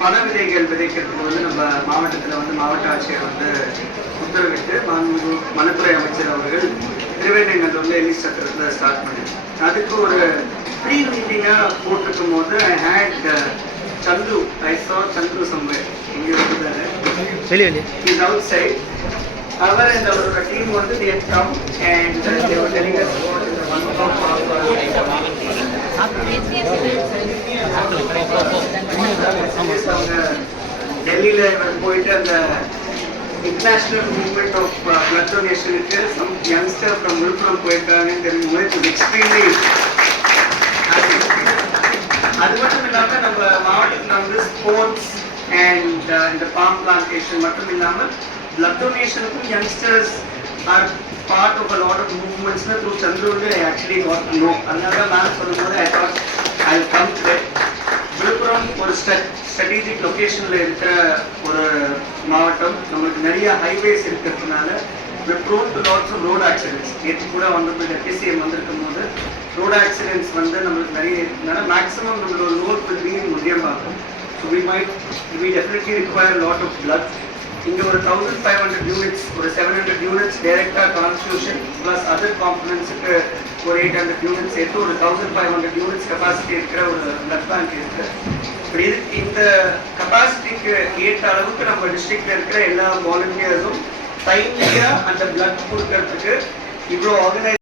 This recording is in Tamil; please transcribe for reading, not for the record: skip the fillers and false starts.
பண விதைகள் விதைக்கிறதுக்கு வந்து நம்ம மாவட்டத்தில் வந்து மாவட்ட ஆட்சியர் வந்து உத்தரவிட்டு வனத்துறை அமைச்சர் அவர்கள் திருவேண்டங்கல்லூர்ல எலி சத்திரத்தில் ஸ்டார்ட் பண்ணேன். அதுக்கு ஒரு ப்ரீ மீட்டிங்காக போட்டிருக்கும் போது ஐ ஹேட் சந்துரு, ஐ சா சந்துரு சம்வேர் இங்கே வந்துட்டாரு, இஸ் அவுட் சைட். அவர் and அவரோட டீம் வந்து they had come and they were telling us about the டெல்லியில போயிட்டு அந்த இன்டர்நேஷனல் மூவ்மெண்ட் ஆஃப் பிளட் டொனேஷனுக்கு சம் யங்ஸ்டர் ஃப்ரம் விழுப்புரம் போயிருக்காங்கன்னு தெரிஞ்சும்போது எக்ஸ்ட்ரீம்லி ஹாப்பி. அது மட்டும் இல்லாமல் நம்ம மாவட்டத்தில் வந்து ஸ்போர்ட்ஸ் அண்ட் இந்த பாம் பிளான்டேஷன் மட்டும் இல்லாமல் blood donation to youngsters are part of a lot of movements through Chandru. I actually got to know another man for the mother. I thought I'll come to it. Vilupuram ஒரு strategic location ல இருக்கிற ஒரு மாவட்டம். நமக்கு நிறைய highways இருக்கிறதுனால we're prone to lots of road accidents. நேற்று கூட வந்து DCM வந்திருக்கும்போது road accidents வந்து நமக்கு நிறைய இருக்கிறதுனால maximum நம்மளோட load will be in Mudiyambakkam. So we definitely require a lot of blood. இங்கே ஒரு 1500 யூனிட்ஸ், ஒரு 700 யூனிட்ஸ் டைரக்டாக கான்ஸ்டியூஷன் ப்ளஸ் அதர் காம்பனன்ஸுக்கு ஒரு 800 யூனிட்ஸ் சேர்த்து ஒரு 1500 யூனிட்ஸ் கெப்பாசிட்டி இருக்கிற ஒரு பிளட் பேங்க் இருக்குது. இந்த கெப்பாசிட்டிக்கு ஏற்ற அளவுக்கு நம்ம டிஸ்ட்ரிக்டில் இருக்கிற எல்லா வாலண்டியர்ஸும் டைம்லியாக அந்த பிளட் கொடுக்கறதுக்கு இவ்வளோ ஆர்கனைஸ்